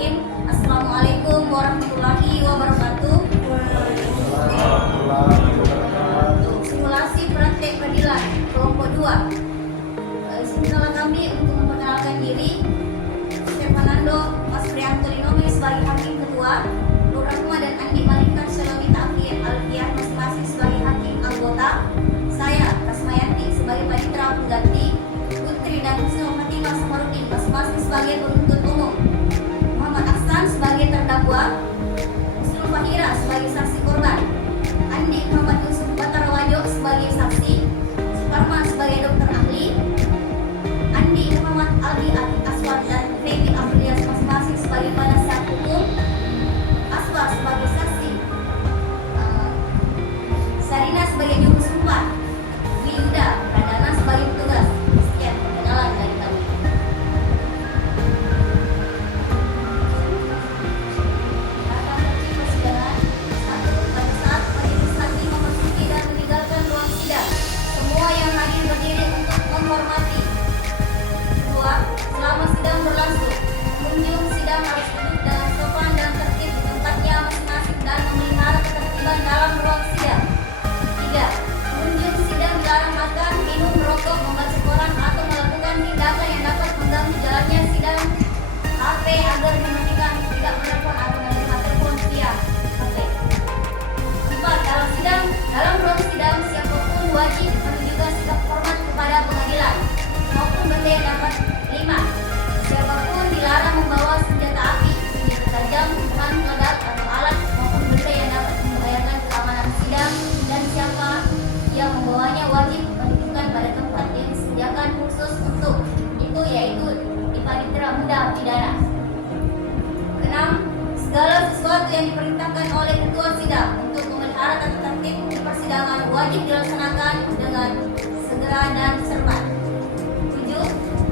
Bismillahirrahmanirrahim. Assalamualaikum warahmatullahi wabarakatuh. Simulasi praktek peradilan kelompok 2. Izinkanlah kami untuk memperkenalkan diri. Saya Fernando Mas Prianto Linomi sebagai hakim ketua, Nur Rahma dan Andi Malika Shalomita Alfiah masing-masing sebagai hakim anggota. Saya Kasmayanti sebagai panitera pengganti, Putri dan Husnul Fatimah Samarudin masing-masing sebagai penuntut umum, Muhammad Aksan sebagai terdakwa, Husnul Fahira sebagai saksi korban, Andi Muhammad Yusuf Batarawajo sebagai saksi, Suparman sebagai dokter ahli, Andi Muhammad Aldi Aswad dan Febi Afrilias masing-masing sebagai penasihat hukum, Aswar sebagai saksi, Sarina sebagai juru sumpah, Wiyuda Pradana sebagai petugas. Sekian perkenalan dari kami. Kata kunci persidangan 1. Pada saat majelis hakim memasuki dan meninggalkan ruang sidang, semua yang hadir berdiri untuk menghormati. 2. Selama sidang berlangsung, pengunjung sidang harus duduk dengan sopan dan tertib di tempatnya masing-masing dan memelihara ketertiban dalam ruang sidang. 3. Pengunjung sidang dilarang makan, minum, merokok, membaca koran atau melakukan tindakan yang dapat mengganggu jalannya sidang. HP agar dimatikan, tidak menelpon atau menerima telepon via HP. 4. Dalam ruang sidang, siapapun wajib menunjukkan sikap hormat kepada pengadilan maupun benda yang dapat. 5. Siapapun dilarang membawa senjata api, senjata tajam, bahan peledak atau alat maupun benda yang dapat membahayakan keamanan sidang, dan siapa yang membawanya wajib menunjukkan pada tempat yang disediakan khusus untuk itu, yaitu di panitera muda pidana. 6. Segala sesuatu yang diperintahkan oleh ketua sidang untuk memelihara tata tertib di persidangan wajib dilaksanakan dengan segera dan cermat. 7.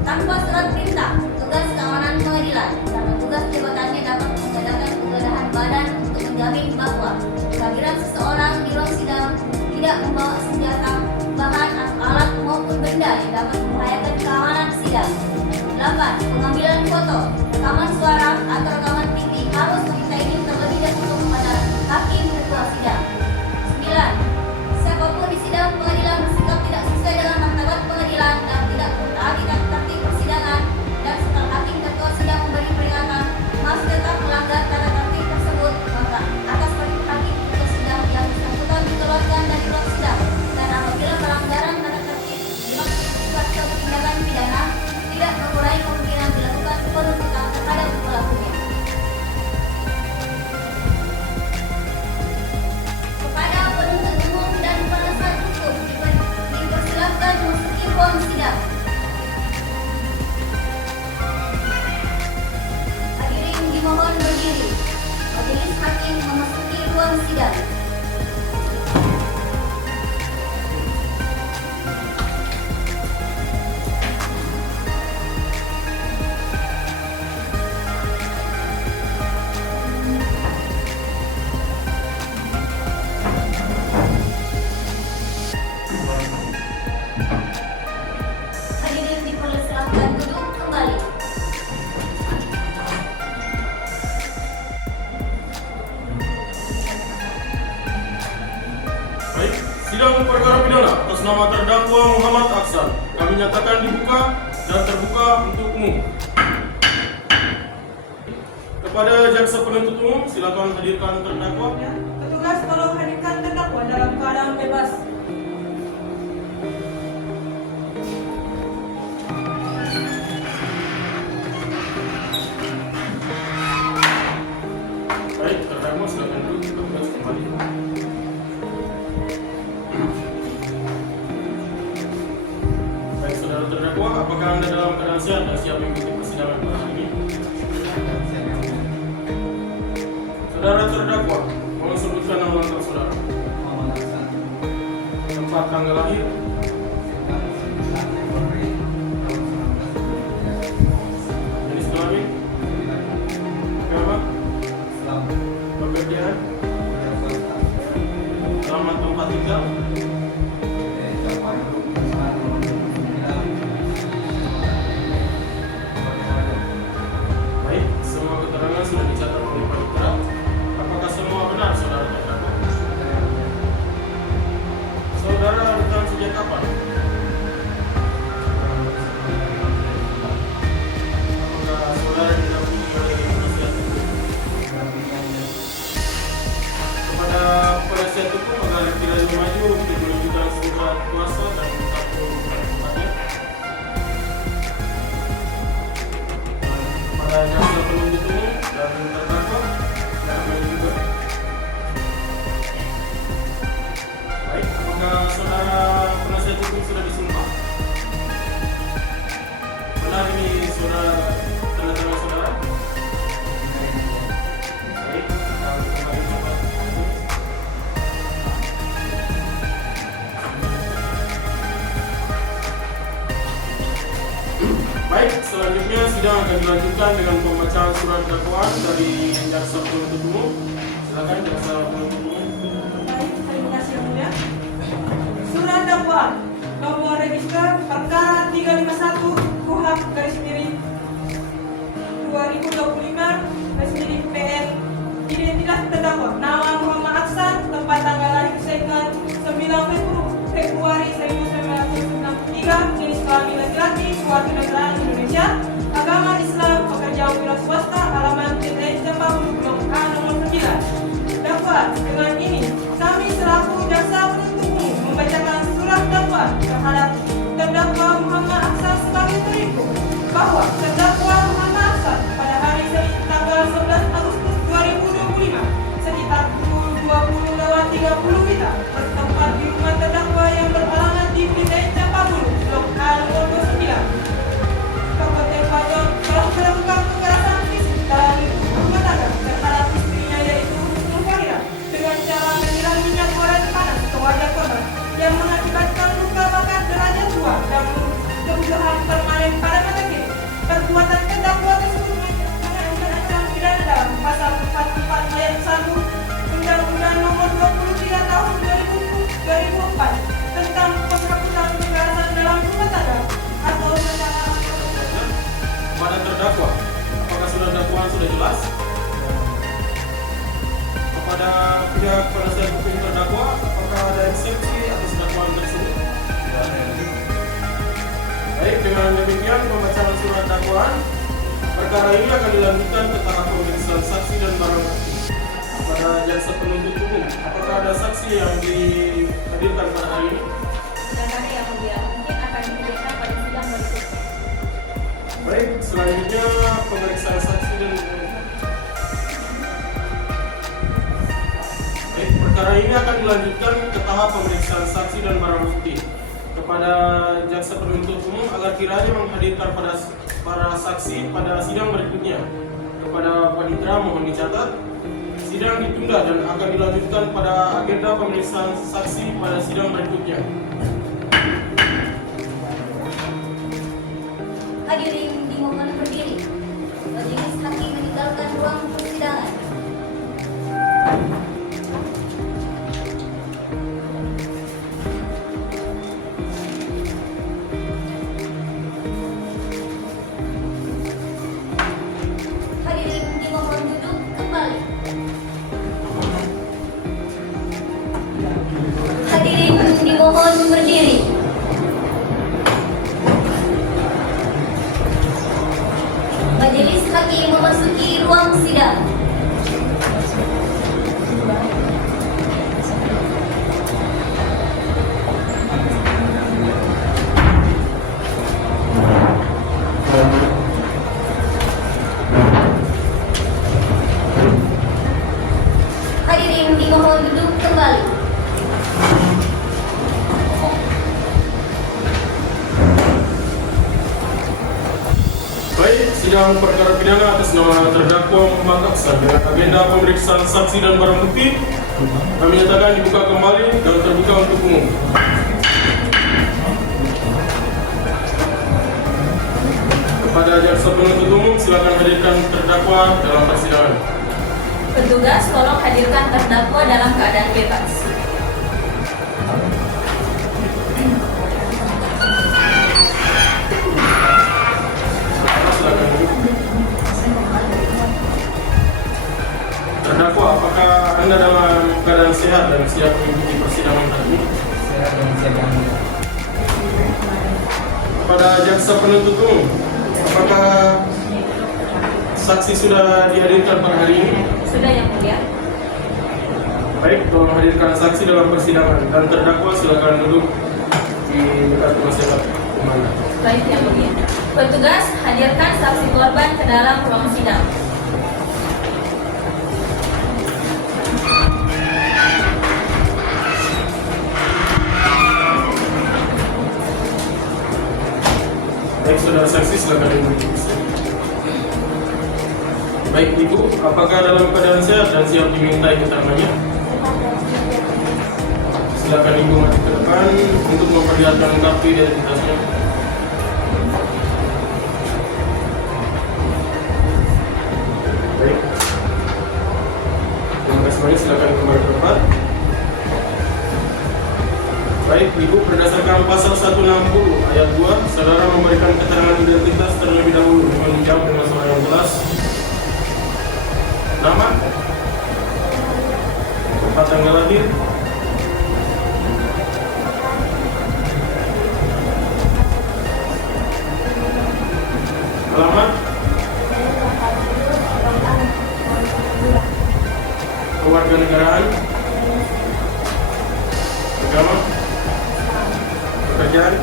Tanpa surat perintah, tugas keamanan pengadilan karena tugas jabatannya dapat mengadakan penggeledahan badan untuk menjamin bahwa kehadiran seseorang di ruang sidang tidak membawa senjata, bahan atau alat maupun benda yang dapat membahayakan keamanan sidang. 8. Pengambilan foto, rekaman suara atau rekaman video harus meminta izin terlebih dahulu kepada hakim ketua sidang. 9. Siapapun di sidang pengadilan bersikap tidak sesuai dengan martabat pengadilan dan tidak mentaati tata tertib persidangan, dan setelah hakim ketua sidang memberi peringatan masih tetap melanggar tata tertib tersebut, maka atas perintah hakim ketua sidang yang bersangkutan dikeluarkan dari ruang sidang. Dan apabila pelanggaran tata tertib dimaksud suatu tindakan pidana, tidak mengurangi kemungkinan dilakukan penuntutan terhadap pelakunya. Kepada penuntut umum dan penasihat hukum dipersilakan memasuki ruang sidang. Hadirin dimohon berdiri. Majelis hakim memasuki ruang sidang. Hadirin dipersilakan duduk kembali. Baik, sidang perkara pidana atas nama terdakwa Muhammad Aksan kami nyatakan dibuka dan terbuka untuk umum. Kepada jaksa penuntut umum, silakan hadirkan terdakwa. Petugas tolong hadirkan terdakwa dalam keadaan bebas. Baik, terdakwa silakan duduk, bertugas kembali. Baik, saudara terdakwa, apakah Anda dalam keadaan sehat dan siap mengikuti persidangan pada hari ini? Saudara terdakwa, mohon sebutkan nama lengkap saudara, tempat tanggal lahir, jenis kelamin, agama, pekerjaan, alamat tempat tinggal. Baik, semua keterangan kuasa dan takut tempatnya. Kepada jaksa penuntut umum dan terdakwa silakan juga. Baik, apakah saudara penasihat hukum sudah disumpah? Benar ini saudara tanda tangan saudara? Baik, kita kembali coba. Baik, selanjutnya sidang akan dilanjutkan dengan pembacaan surat dakwaan dari jaksa penuntut umum. Silakan jaksa penuntut umum. Baik, terima kasih yang mulia. Surat dakwaan nomor register perkara 351 KUHP /2025 PN. Identitas terdakwa nama Muhammad Aksan, tempat tanggal lahir Sekian 9 Februari 1993, jenis kelamin laki-laki, warganegaraan Indonesia, agama Islam, pekerja wira swasta, alamat TTS Cempaka Blok A nomor 9. Dakwaan dengan ini kami selaku jaksa penuntut umum membacakan surat dakwaan terhadap terdakwa Muhammad Aksan sebagai berikut bahwa terdakwa Muhammad Aksan pada hari Senin tanggal 11 Agustus 2025 sekitar pukul 20.30 WITA bertempat di rumah terdakwa yang beralamat di TTS Cempaka Blok A nomor 29. Kabupaten Pajang telah melakukan kekerasan fisik dalam lingkup rumah tangga terhadap istrinya yaitu Nurfaira dengan cara menyiram minyak goreng panas ke wajah korban yang mengakibatkan luka bakar derajat 2 dan kebutuhan permanen pada mata kiri. Perbuatan terdakwa tersebut mengancam ancaman pidana dalam pasal 44 ayat 1 Undang-Undang Nomor 23 Tahun 2004 tentang penghapusan kekerasan dalam rumah tangga atau secara Kepada terdakwa, apakah surat dakwaan sudah jelas? Kepada pihak penasihat hukum terdakwa, apakah ada eksepsi atas dakwaan tersebut? Baik, dengan demikian pembacaan surat dakwaan, perkara ini akan dilanjutkan ke tahap pemeriksaan saksi dan barang bukti. Kepada jaksa penuntut umum, apakah ada saksi yang dihadirkan pada hari ini? Sudah ada yang mulia, mungkin akan dihadirkan pada sidang berikutnya. Baik, selanjutnya pemeriksaan saksi dan baik, perkara ini akan dilanjutkan ke tahap pemeriksaan saksi dan barang bukti. Kepada jaksa penuntut umum agar kiranya menghadirkan para saksi pada sidang berikutnya. Kepada panitera mohon dicatat, sidang ditunda dan akan dilanjutkan pada agenda pemeriksaan saksi pada sidang berikutnya. Hadirin dimohon berdiri. Majelis hakim meninggalkan ruang persidangan. Hadirin dimohon duduk kembali. Hadirin dimohon berdiri. Majelis hakim memasuki ruang sidang. Hadirin dimohon duduk kembali. Baik, sidang perkara pidana atas nama terdakwa Muhammad Aksan dengan agenda pemeriksaan saksi dan barang bukti kami nyatakan dibuka kembali dan terbuka untuk umum. Kepada jaksa penuntut umum silakan hadirkan terdakwa dalam persidangan. Petugas tolong hadirkan terdakwa dalam keadaan bebas. Terdakwa, apakah Anda dalam keadaan sehat dan siap mengikuti persidangan hari ini? Sehat dan siap yang mulia. Kepada jaksa penuntut umum, apakah saksi sudah dihadirkan pada hari ini? Sudah yang mulia. Baik, tolong hadirkan saksi dalam persidangan dan terdakwa silakan duduk dekat masyarakat mana. Baik yang mulia. Petugas, hadirkan saksi korban ke dalam ruang sidang. Baik, saudara saksi silakan duduk. Baik Ibu, apakah dalam keadaan sehat dan siap dimintai keterangannya? Silakan Ibu maju ke depan untuk memperlihatkan kartu identitasnya. Baik. Terima kasih banyak, silakan kembali ke depan. Baik, Ibu, berdasarkan pasal 160 ayat 2, saudara memberikan keterangan identitas terlebih dahulu dengan menjawab dengan suara yang jelas. Nama, tempat tanggal lahir, alamat, kewarganegaraan, agama, pekerjaan.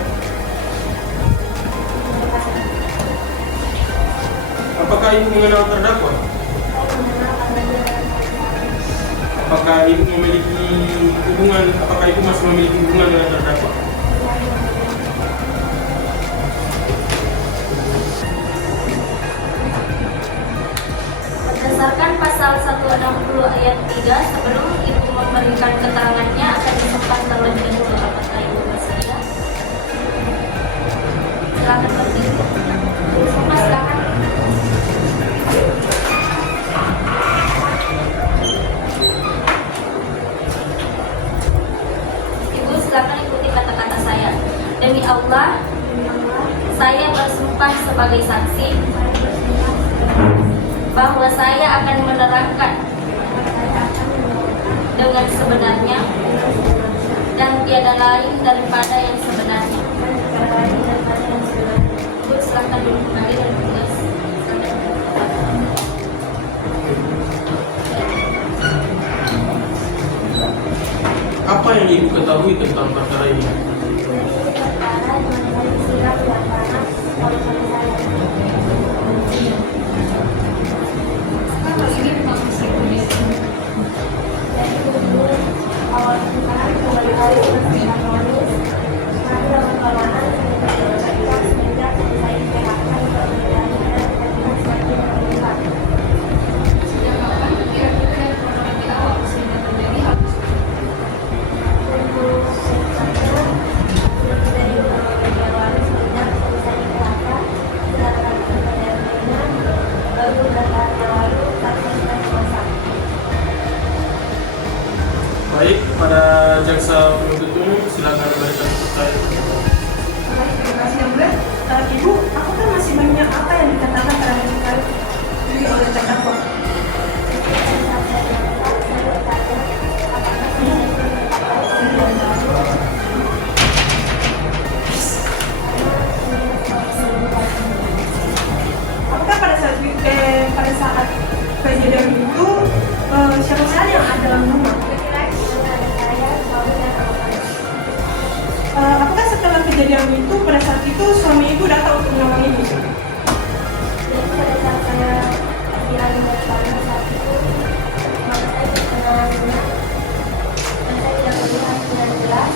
Apakah Ibu mengenal terdakwa? Apakah Ibu memiliki hubungan? Apakah Ibu masih memiliki hubungan dengan terdakwa? Berdasarkan pasal 160 ayat 3, sebelum Ibu memberikan keterangannya akan disempat terlebih dahulu. Apakah Ibu bersedia? Silakan berdiri. Mas, silakan. Ibu silakan ikuti kata-kata saya. Demi Allah, saya bersumpah sebagai saksi bahwa saya akan menerangkan dengan sebenarnya dan tiada lain daripada yang sebenarnya. Ibu silakan duduk kembali dan tugas. Apa yang Ibu ketahui tentang perkara ini? Baik, pada jaksa penuntut umum silakan berikan pertanyaan. Terima kasih yang mulia. Ibu, aku kan masih banyak apa yang dikatakan terakhir kali oleh terdakwa. Apakah pada saat kejadian itu siapa saja yang ada dalam rumah? Apakah setelah kejadian itu pada saat itu suami ibu datang untuk menolong ibu? Jadi pada saat saya dialih dari suami saat itu, maka saya berkenalan dengan dan saya tidak melihat dengan jelas.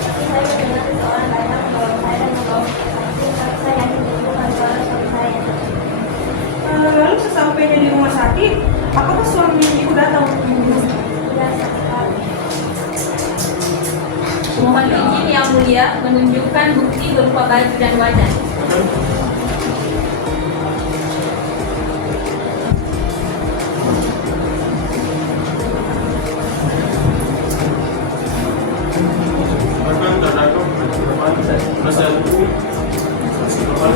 Tapi saya mendengar seorang datang membawa saya dan membawa ke samping, tapi saya yakin itu bukan suara suami saya. Lalu sesampainya di rumah sakit, apakah suami ibu datang untuk membunuh? Tidak sekali. Mohon izin yang mulia menunjukkan bukti berupa baju dan wajan. Bahkan terdakwa depan penasihat hukum saksi depan.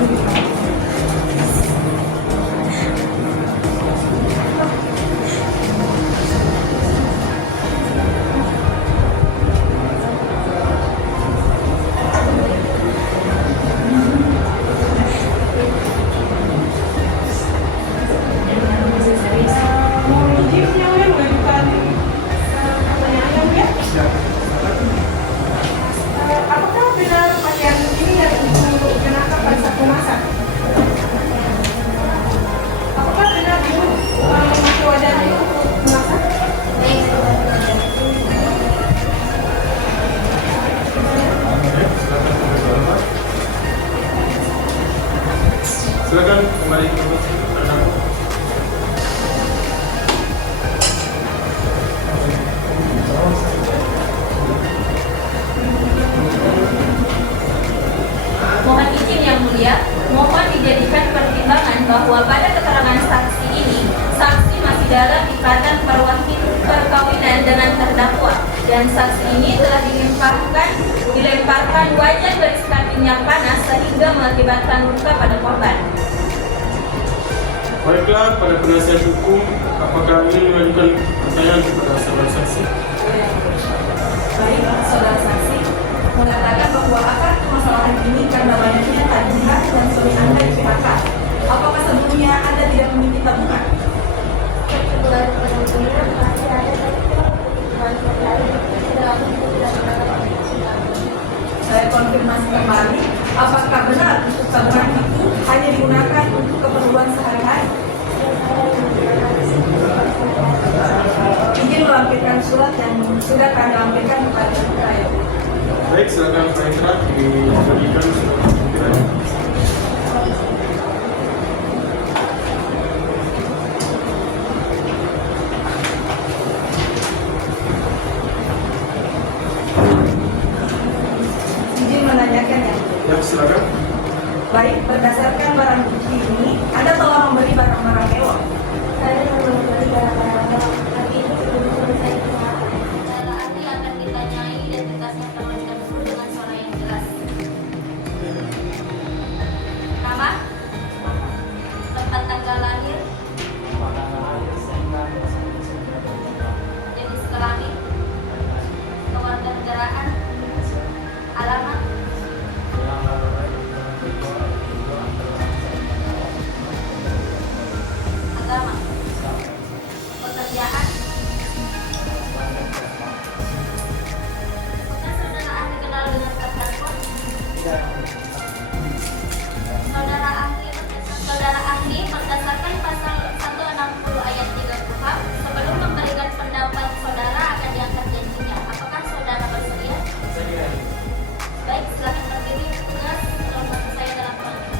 Silakan kembali ke posisi terdakwa. Mohon izin yang mulia, mohon dijadikan pertimbangan bahwa pada keterangan saksi ini, saksi masih dalam ikatan perkawinan dengan terdakwa dan saksi ini telah dilemparkan wajan beriskan minyak panas sehingga mengakibatkan luka pada korban. Baiklah, pada penasihat hukum, apakah ingin mengajukan pertanyaan kepada saudara saksi? Baik, saudara saksi mengatakan bahwa akar permasalahan ini karena banyaknya tagihan dan suami Anda di PHK. Apakah sebelumnya Anda tidak memiliki tabungan? Kebetulan benar-benar masih ada tapi Saya konfirmasi kembali, apakah benar untuk tabungan itu hanya digunakan untuk keperluan sehari-hari? Izin melampirkan surat yang sudah kami lampirkan kepada saya. Baik, silakan Pak Indra dibagikan surat. Izin menanyakan ya. Ya, silakan. Baik, berdasarkan barang bukti ini, Anda telah membeli barang-barang mewah. saya membeli barang-barang mewah. Tapi ini belum selesai kenapa. Saudara ahli akan ditanyai identitasnya terlebih dahulu dengan suara yang jelas. Nama, tempat tanggal lahir, jenis kelamin, kewarganegaraan, alamat, agama, pekerjaan. Apakah saudara ahli kenal dengan terdakwa? Saudara ahli berdasarkan pasal 160 ayat 3 KUHP, sebelum memberikan pendapat saudara akan diangkat janjinya. Apakah saudara bersedia? Baik, silakan berdiri. Tugas membantu saya dalam pengambilan.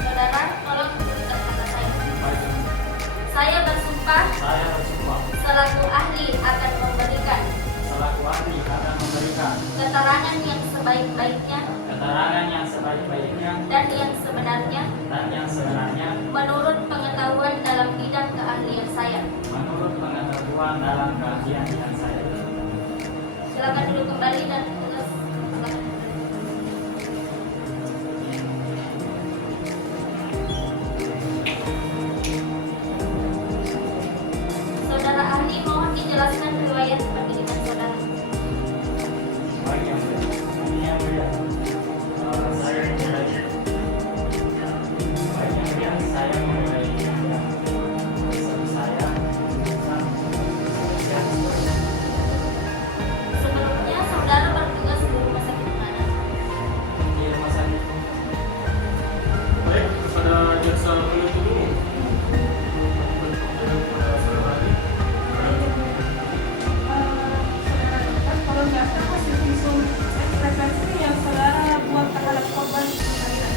Saudara, tolong berikan kata saya. Saya bersumpah selaku ahli akan memberikan keterangan yang sebaik-baiknya dan yang sebenarnya menurut pengetahuan dalam bidang keahlian saya. Silakan duduk kembali dan tugas silakan. Saudara ahli, mohon dijelaskan riwayat pendidikan saudara. Sebelumnya saudara bertugas di rumah sakit mana? Baik, kepada jaksa penuntut umum. Kepada saudara ahli. Kalau nggak salah hasil visum ekspresi yang saudara buat terhadap korban kelahiran.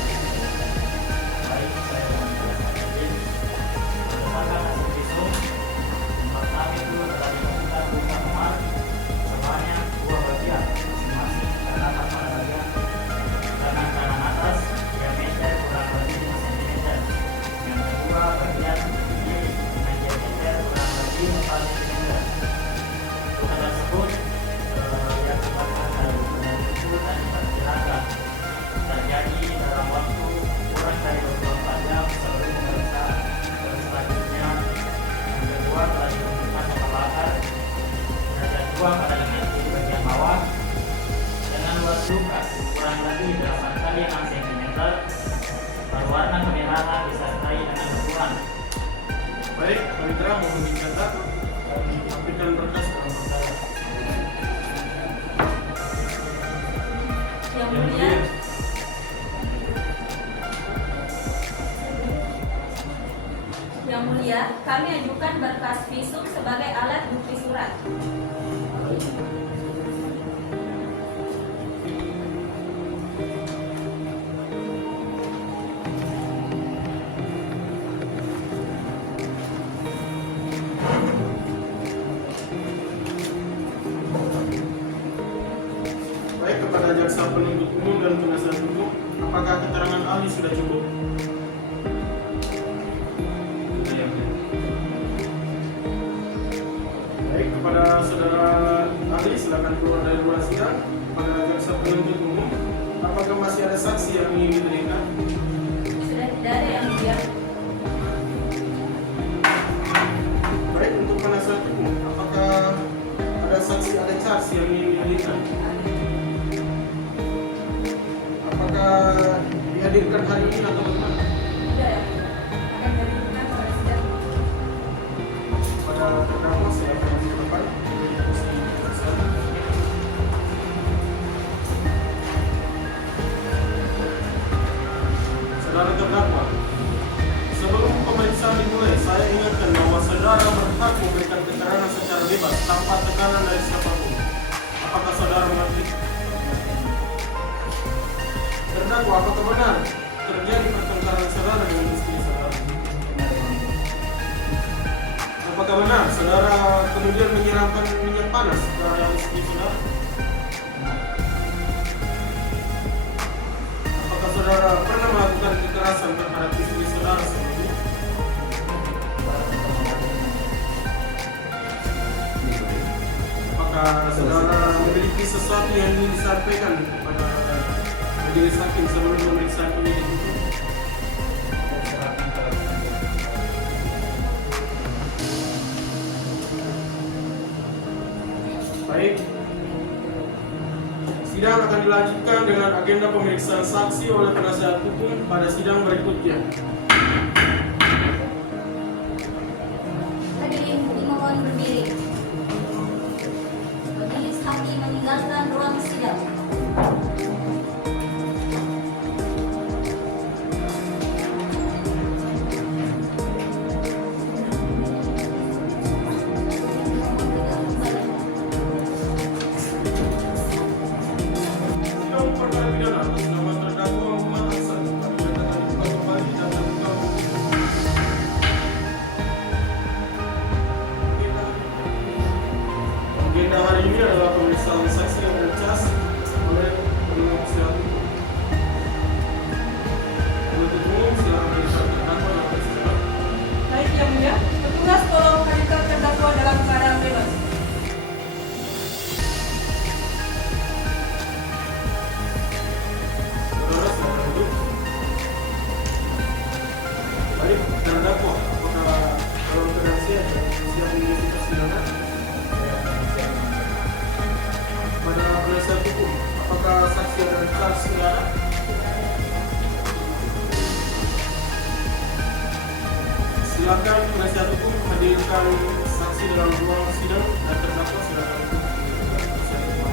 Pada lengan kiri bagian bawah dengan luas luka kurang lebih 8 kali 6 cm berwarna kemerahan disertai dengan lepuran. Baik, Pak Indra mohon dicatat dan disampaikan berkas dalam perkara. Yang mulia, Yang mulia, kami ajukan berkas visum sebagai alat bukti surat. Baik, kepada jaksa penuntut umum dan penasihat hukum, apakah keterangan ahli sudah cukup? Baik, kepada saudara ahli silakan keluar dari ruang sidang. Kepada jaksa penuntut umum, apakah masih ada saksi yang ingin diberikan? Sudah tidak ada yang mulia. Baik, untuk penasihat hukum, apakah ada saksi, ada charge yang ingin dihadirkan? Apakah dihadirkan hari ini atau bagaimana? Tidak ya. Akan dihadirkan pada sidang. Pada terdakwa silakan di depan. Saudara terdakwa, sebelum pemeriksaan dimulai, saya ingatkan bahwa saudara berhak memberikan keterangan secara bebas tanpa tekanan dari siapapun. Apakah saudara mengerti? Terdakwa, apakah benar terjadi pertengkaran saudara dengan istri saudara? Apakah benar saudara kemudian menyiramkan minyak panas kepada istri saudara? Apakah saudara pernah melakukan kekerasan terhadap istri saudara sebelumnya? Apakah saudara memiliki sesuatu yang ingin disampaikan kepada majelis hakim sebelum pemeriksaan ini ditutup? Baik. Sidang akan dilanjutkan dengan agenda pemeriksaan saksi oleh penasihat hukum pada sidang berikutnya. Hadirin dimohon berdiri. Majelis hakim meninggalkan ruang sidang. Sidang perkara pidana atas nama terdakwa Muhammad Aksan dinyatakan dibuka kembali dan terbuka untuk umum. Agenda hari ini adalah pemeriksaan saksi yang dicas oleh penasihat hukum. Penuntut umum silakan melihat terdakwa yang bersedia. Baik, Yang Mulia. Petugas tolong hadirkan terdakwa dalam keadaan bebas. Saudara silakan duduk. Baik, terdakwa, apakah dalam keadaan siap mengikuti persidangan? Pada penasihat hukum, apakah saksi ada charge saudara? Silakan penasihat hukum hadirkan saksi dalam ruang sidang dan terdakwa silakan duduk. Penasihat hukum.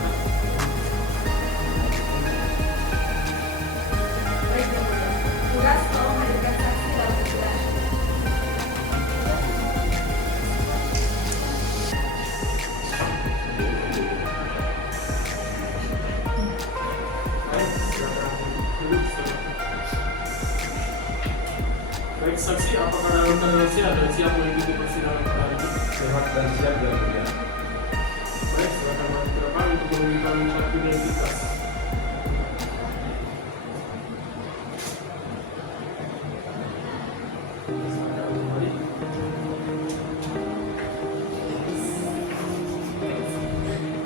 Baik, Yang mulia. Petugas tolong hadirkan saksi dalam persidangan. Baik, silakan duduk, saudara. Baik, saksi, apakah dalam keadaan siap dan siap mengikuti persidangan pada hari ini? Sehat dan siap Yang Mulia. Baik, silakan maju ke depan untuk memberikan kartu identitas. Silakan kembali.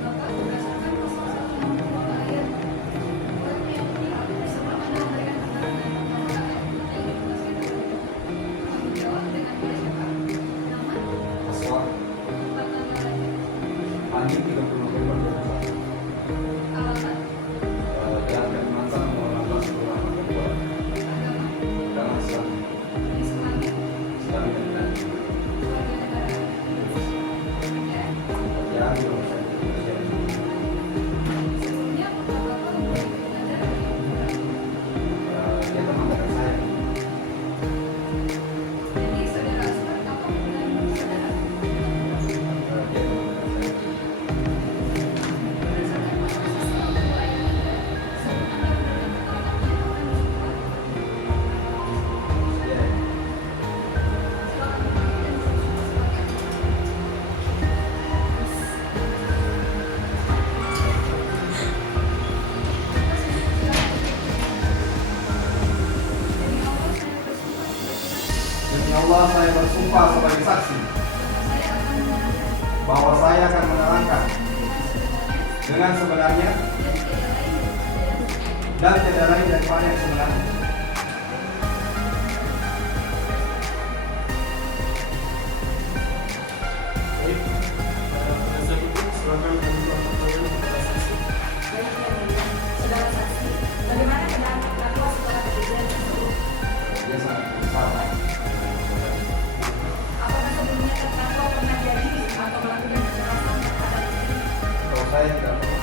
Bapak berdasarkan pasal 162 ayat 2 yang bersama memberikan keterangan tanggung jawab dengan dia siapa? Nama, Aswar tempat tanggal lahir, Andi 30 November 2001. alamat, bahwa saya bersumpah sebagai saksi bahwa saya akan menerangkan dengan sebenarnya dan tidak lain daripada yang sebenarnya. Baik, penasihat hukum silakan menunjukkan pertanyaan kepada saksi. Baik, Yang Mulia. Saudara saksi, bagaimana keadaan terdakwa setelah kejadian tersebut? Dia sangat bersalah. Apakah sebelumnya terdakwa pernah dihadiri atau melakukan kekerasan terhadap diri? Kalau saya tidak pernah.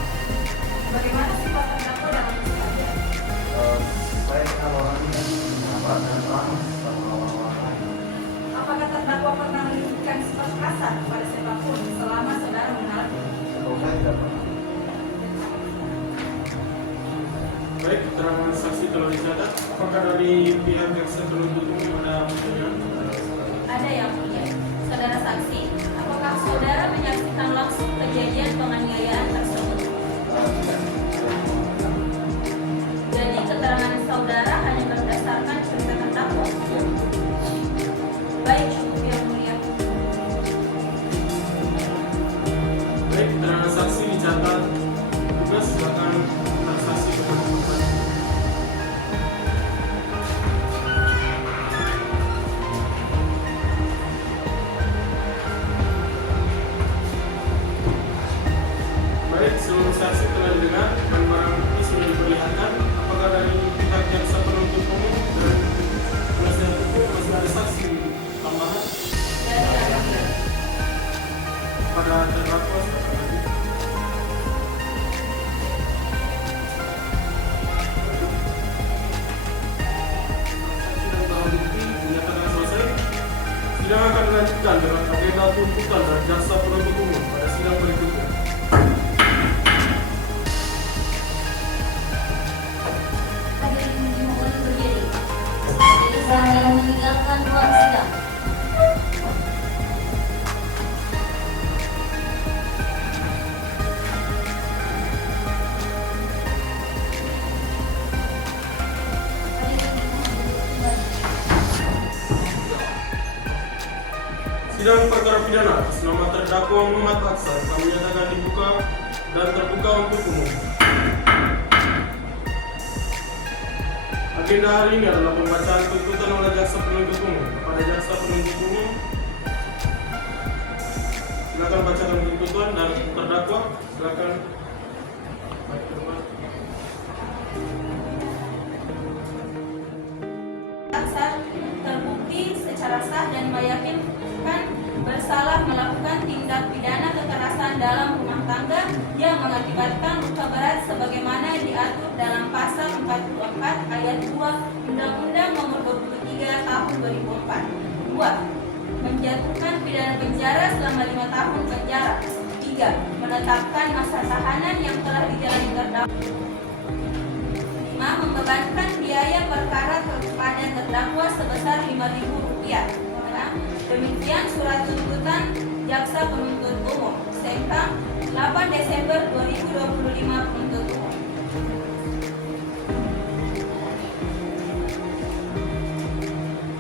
Bagaimana sifat terdakwa dalam keseharian? Saya kenal orangnya sahabat dan ramah sama orang-orang lain. Apakah terdakwa pernah menunjukkan sifat kasar kepada siapapun selama saudara mengenalnya? Kalau saya tidak pernah. Baik, keterangan saksi telah dicatat. Apakah dari pihak jaksa penuntut umum ada pertanyaan? Ada, Yang Mulia. Saudara saksi, apakah saudara menyaksikan langsung kejadian penganiayaan tersebut? Tidak. Jadi keterangan saudara hanya berdasarkan cerita terdakwa. Baik, cukup, Yang Mulia. Baik, keterangan saksi dicatat. Tugas silakan saksi kepada Baik, seluruh saksi telah didengar dan barang bukti sudah diperlihatkan. Apakah dari pihak jaksa penuntut umum dan penasihat hukum masih ada saksi tambahan Jadi, Yang Mulia. pada terdakwa? Silakan lagi. Saksi dan barang bukti dinyatakan selesai. Sidang akan dilanjutkan dengan agenda tuntutan dari jaksa penuntut umum pada sidang berikutnya. Hadirin dimohon berdiri. Majelis hakim meninggalkan ruang sidang. Hadirin dimohon duduk kembali. Sidang perkara pidana atas nama terdakwa Muhammad Aksan kami nyatakan dibuka dan terbuka untuk umum. Agenda hari ini adalah pembacaan tuntutan oleh jaksa penuntut umum kepada jaksa penuntut umum. Silakan bacakan tuntutan dan terdakwa. Silakan. Baik, ke depan. Aksan terbukti secara sah dan meyakinkan bersalah melakukan tindak pidana kekerasan dalam rumah tangga yang mengakibatkan luka berat sebagaimana diatur dalam pasal 44 ayat 2 Undang-Undang Nomor 23 Tahun 2004. 2. Menjatuhkan pidana penjara selama 5 tahun penjara. 3. Menetapkan masa tahanan yang telah dijalani terdakwa. 5. Membebankan biaya perkara kepada terdakwa sebesar Rp5.000. Demikian surat tuntutan jaksa penuntut umum. Sengkang 8 Desember 2025 penuntut umum.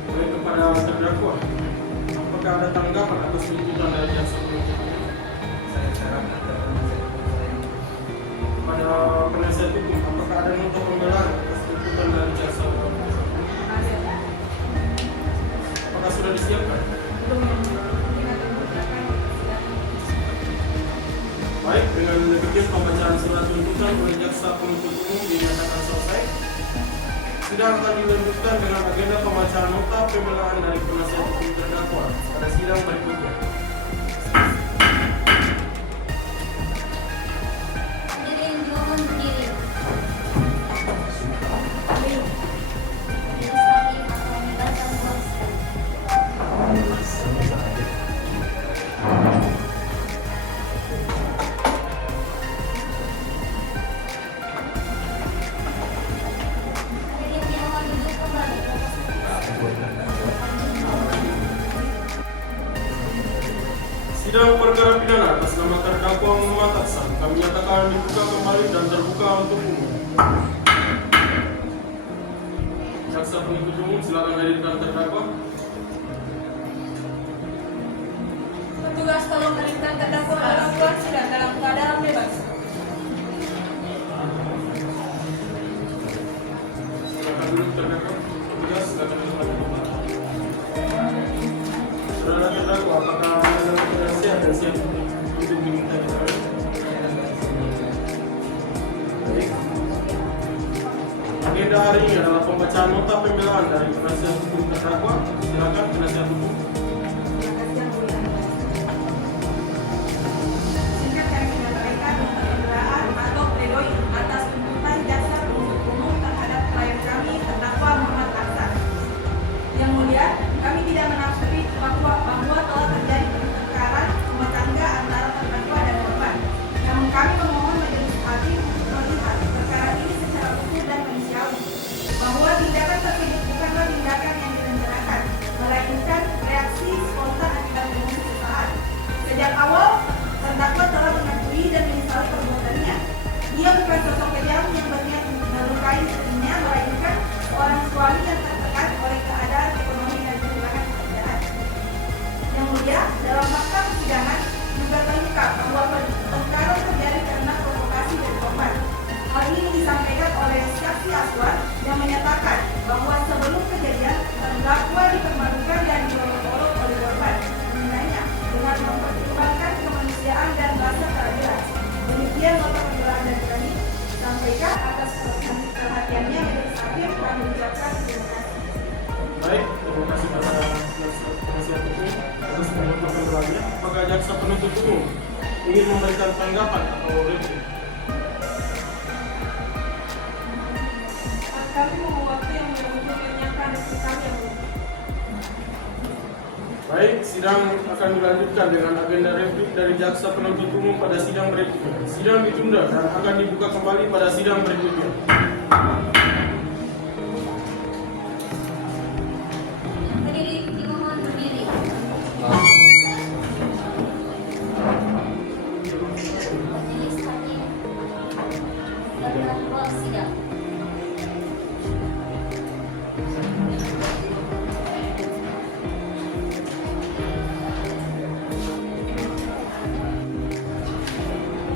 Baik, kepada terdakwa. Apakah ada tanggapan atas tuntutan dari jaksa penuntut umum? Saya serahkan ke penasihat hukum saya. Kepada penasihat hukum, apakah ada nota pembelaan atas tuntutan dari jaksa penuntut umum? Apakah sudah disiapkan? Baik, dengan demikian pembacaan surat tuntutan oleh jaksa penuntut umum dinyatakan selesai. Sidang akan dilanjutkan dengan agenda pembacaan nota pembelaan dari penasihat hukum terdakwa pada sidang berikutnya. Hadirin dimohon berdiri. Majelis hakim akan meninggalkan ruang sidang. Hadirin dimohon duduk kembali. Sidang perkara pidana atas nama terdakwa Muhammad Aksan kami nyatakan dibuka kembali dan terbuka untuk umum. Jaksa penuntut umum silakan hadirkan terdakwa. memerintahkan terdakwa dalam ruang sidang dalam keadaan bebas. Silakan duduk terdakwa. Petugas silakan duduk. Saudara terdakwa, apakah Anda dalam keadaan sehat dan siap untuk diminta keterangan? Baik. Agenda hari ini adalah pembacaan nota pembelaan dari penasihat hukum terdakwa. Silakan penasihat hukum. Singkat kami menyampaikan nota pembelaan atau pledoi atas tuntutan jaksa penuntut umum terhadap klien kami terdakwa Muhammad Aksan. Yang mulia, kami tidak menafsiri bahwa telah terjadi pertengkaran rumah tangga antara terdakwa dan korban. Namun kami memohon majelis hakim melihat perkara ini secara utuh dan manusiawi, bahwa tindakan tersebut bukanlah tindakan yang direncanakan, melainkan reaksi spontan akibat emosi sesaat. Sejak awal, terdakwa telah mengakui dan menyesali perbuatannya. Dia bukan sosok kejam yang berniat melukai istrinya, melainkan seorang suami yang tertekan oleh keadaan ekonomi dan kehilangan pekerjaan. Yang mulia, dalam fakta persidangan juga terungkap bahwa pertengkaran terjadi karena provokasi dari korban. Hal ini disampaikan oleh saksi Aswar yang menyatakan bahwa sebelum kejadian terdakwa dipermalukan dan diolok-olok oleh korban, mengenainya dengan mempertimbangkan kemanusiaan dan rasa keadilan. Demikian nota pembelaan dari kami. Sampaikan atas perhatiannya majelis hakim, kami ucapkan terima kasih. Baik, terima kasih kepada penasihat hukum atas nota pembelaannya. Apakah jaksa penuntut umum ingin memberikan tanggapan atau replik? Kami mohon waktu yang mulia untuk menyiapkan replik kami yang mulia. Baik, sidang akan dilanjutkan dengan agenda replik dari jaksa penuntut umum pada sidang berikutnya. Sidang ditunda dan akan dibuka kembali pada sidang berikutnya. Hadirin dimohon berdiri. Majelis hakim dalam ruang sidang.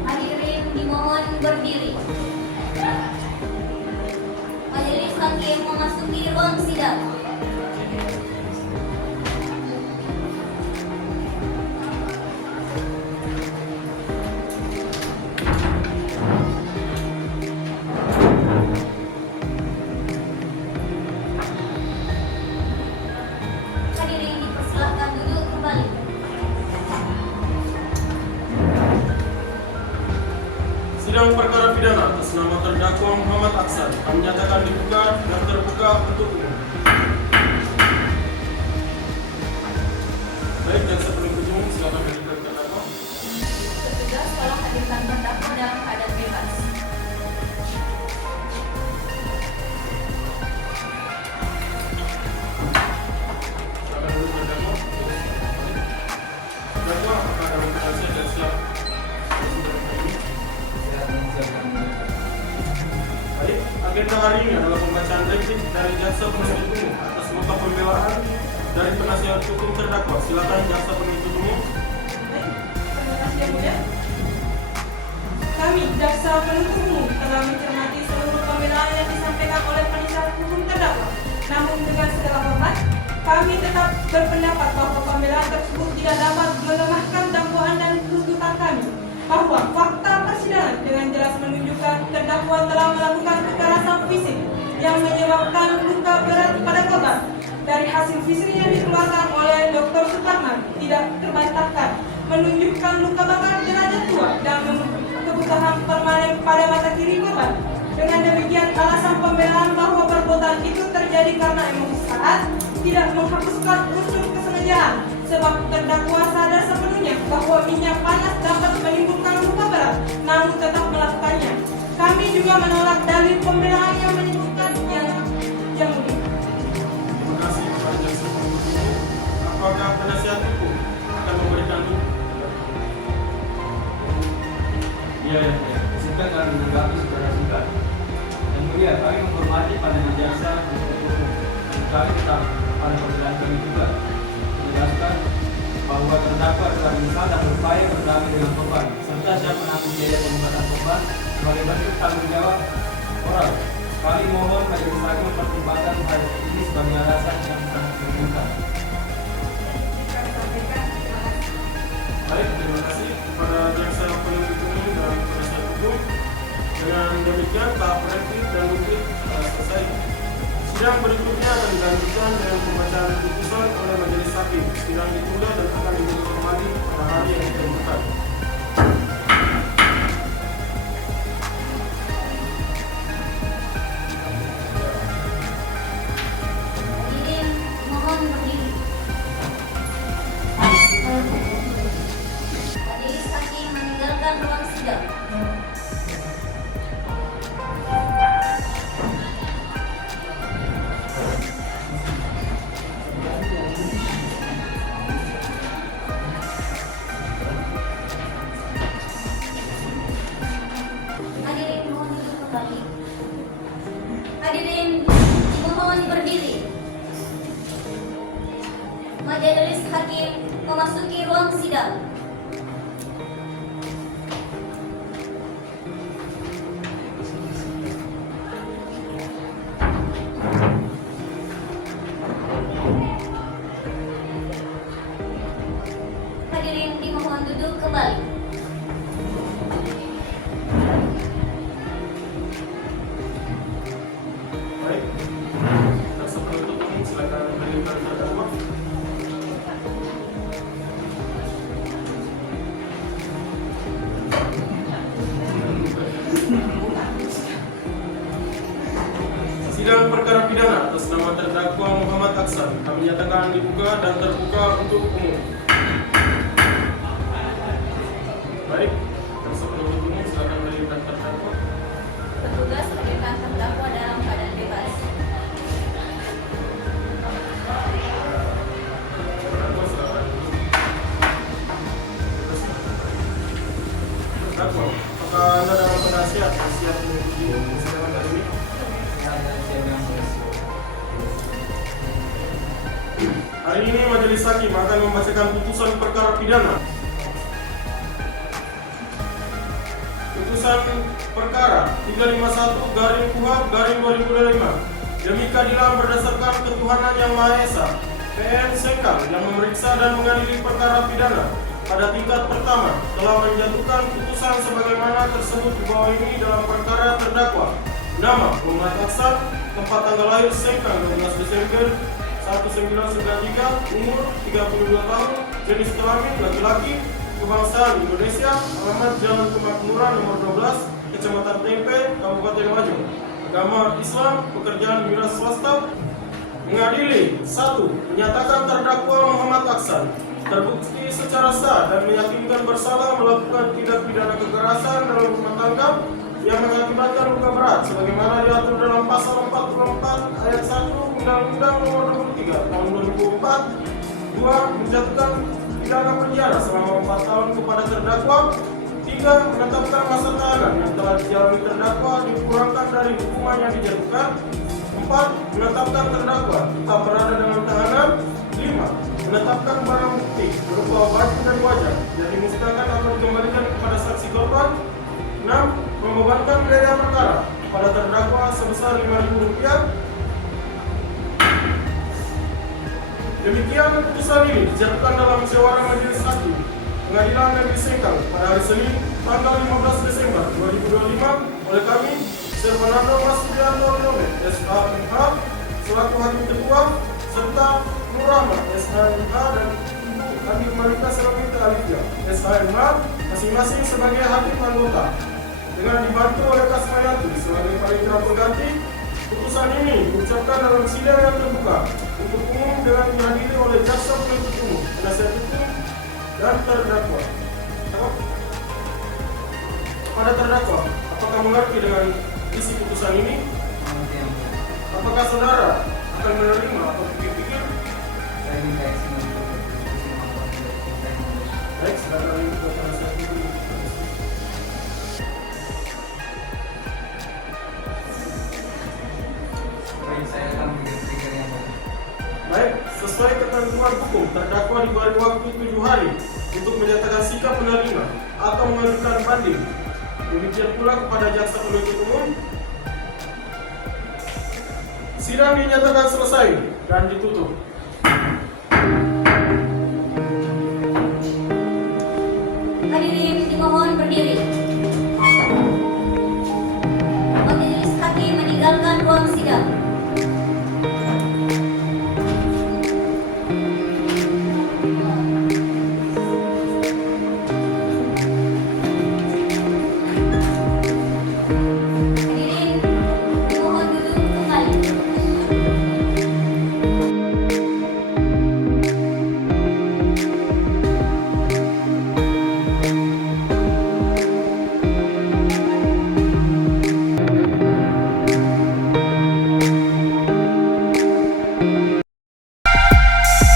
Hadirin dimohon berdiri. Majelis hakim memasuki ruang sidang. Hadirin dipersilakan duduk kembali. Sidang perkara pidana atas nama terdakwa Muhammad Aksan kami nyatakan dibuka dan terbuka untuk umum. Baik, jaksa penuntut umum silakan hadirkan terdakwa. Petugas tolong hadirkan terdakwa dalam keadaan bebas. Silakan duduk terdakwa. Terdakwa, apakah dalam keadaan sehat dan siap bersidang hari ini? Baik, agenda hari ini adalah pembacaan replik dari jaksa penuntut umum atas nota pembelaan dari penasihat hukum terdakwa. Silakan jaksa penuntut umum. Baik, terima kasih yang mulia. Kami, jaksa penuntut umum, telah mencermati seluruh pembelaan yang disampaikan oleh penasihat hukum terdakwa. Namun dengan segala hormat, kami tetap berpendapat bahwa pembelaan tersebut tidak dapat melemahkan dakwaan dan tuntutan kami, bahwa fakta persidangan dengan jelas menunjukkan terdakwa telah melakukan kekerasan fisik yang menyebabkan luka berat pada korban. Dari hasil visum yang dikeluarkan oleh Dr. Suparman tidak terbantahkan menunjukkan luka bakar derajat 2 dan kebutuhan permanen pada mata kiri korban. Dengan demikian, alasan pembelaan bahwa perbuatan itu terjadi karena emosi saat tidak menghapuskan unsur kesengajaan, sebab terdakwa sadar sepenuhnya bahwa minyak panas dapat menimbulkan luka berat, namun tetap melakukannya. Kami juga menolak dalil pembelaan yang menyebutkan yang mulia. Terima kasih kepada jaksa penuntut umum. Apakah penasihat hukum akan memberikan bukti? Iya, ya, ya. Singkat dan menanggapi secara singkat. Yang mulia, kami menghormati pandangan jaksa penuntut umum. Kami tetap pada pembelaan kami juga menjelaskan bahwa bahwa terdakwa telah menyesal dan berupaya berdamai dengan korban serta siap menanggung biaya pengobatan korban sebagai bentuk tanggung jawab moral. Kami mohon majelis hakim mempertimbangkan hal ini sebagai alasan yang sangat terbuka. Baik, terima kasih kepada jaksa penuntut umum dan penasihat hukum. Dengan demikian tahap preventif dan bukti telah selesai. Sidang berikutnya akan dilanjutkan dengan pembacaan putusan oleh majelis hakim. Sidang ditunda dan akan dibuka kembali pada hari yang ditentukan. Hadirin mohon berdiri. Majelis hakim meninggalkan ruang sidang. Hadirin mohon duduk kembali. Hadirin mohon berdiri. Majelis hakim memasuki ruang sidang. Hadirin dimohon duduk kembali. Baik, jaksa penuntut umum silakan mengajukan terdakwa. Sidang perkara pidana atas nama terdakwa Muhammad Aksan kami nyatakan dibuka dan terbuka untuk umum. Baik, jaksa penuntut umum silakan mengajukan terdakwa. Petugas hadirkan terdakwa dalam keadaan bebas. Terdakwa silakan. Terdakwa, apakah Anda dalam keadaan siap mengikuti persidangan kali ini? Hari ini majelis hakim akan membacakan putusan perkara pidana. Putusan perkara 351/KUHP/2005 demi keadilan berdasarkan ketuhanan yang Maha Esa. PN Sengkang yang memeriksa dan mengadili perkara pidana pada tingkat pertama telah menjatuhkan putusan sebagaimana tersebut di bawah ini dalam perkara terdakwa. Nama Muhammad Aksan, tempat tanggal lahir Sengkang 12 Desember 1993, umur 32 tahun, jenis kelamin laki-laki, kebangsaan Indonesia, alamat Jalan Kemakmuran nomor 12, Kecamatan Tempe, Kabupaten Wajo. Agama Islam, pekerjaan wira swasta. Mengadili 1. Menyatakan terdakwa Muhammad Aksan terbukti secara sah dan meyakinkan bersalah melakukan tindak pidana kekerasan dalam rumah tangga yang mengakibatkan luka berat sebagaimana diatur dalam pasal 44 ayat 1 Undang-Undang Nomor 23 Tahun 2004. 2. Menjatuhkan pidana penjara selama 4 tahun kepada terdakwa. 3. Menetapkan masa tahanan yang telah dijalani terdakwa dikurangkan dari hukuman yang dijatuhkan. 4. Menetapkan terdakwa tetap berada dalam tahanan. 5. Menetapkan barang bukti berupa baju dan wajah yang dimusnahkan atau dikembalikan kepada saksi korban. 6. Membebankan biaya perkara pada terdakwa sebesar Rp5.000. Demikian putusan ini dijatuhkan dalam musyawarah majelis hakim Pengadilan Negeri Sengkang pada hari Senin tanggal 15 Desember 2025 oleh kami Sir Fernando Mas Sudianto Nome, SHMH, selaku Hakim Ketua, serta Nur Rahmat, SHMH, dan Ibu Adi Marika Selamita Alifia, SHMH, masing-masing sebagai hakim anggota. Dengan dibantu oleh Kasmayati sebagai panitera pengganti, putusan ini diucapkan dalam sidang yang terbuka untuk umum dengan dihadiri oleh jaksa penuntut umum, penasihat hukum, dan terdakwa. Pada terdakwa, apakah mengerti dengan isi putusan ini? Apakah saudara akan menerima atau pikir-pikir? Baik, silakan untuk penasihat hukum. Baik, sesuai ketentuan hukum terdakwa diberi waktu 7 hari untuk menyatakan sikap menerima atau mengajukan banding. Demikian pula kepada jaksa penuntut umum. Sidang dinyatakan selesai dan ditutup.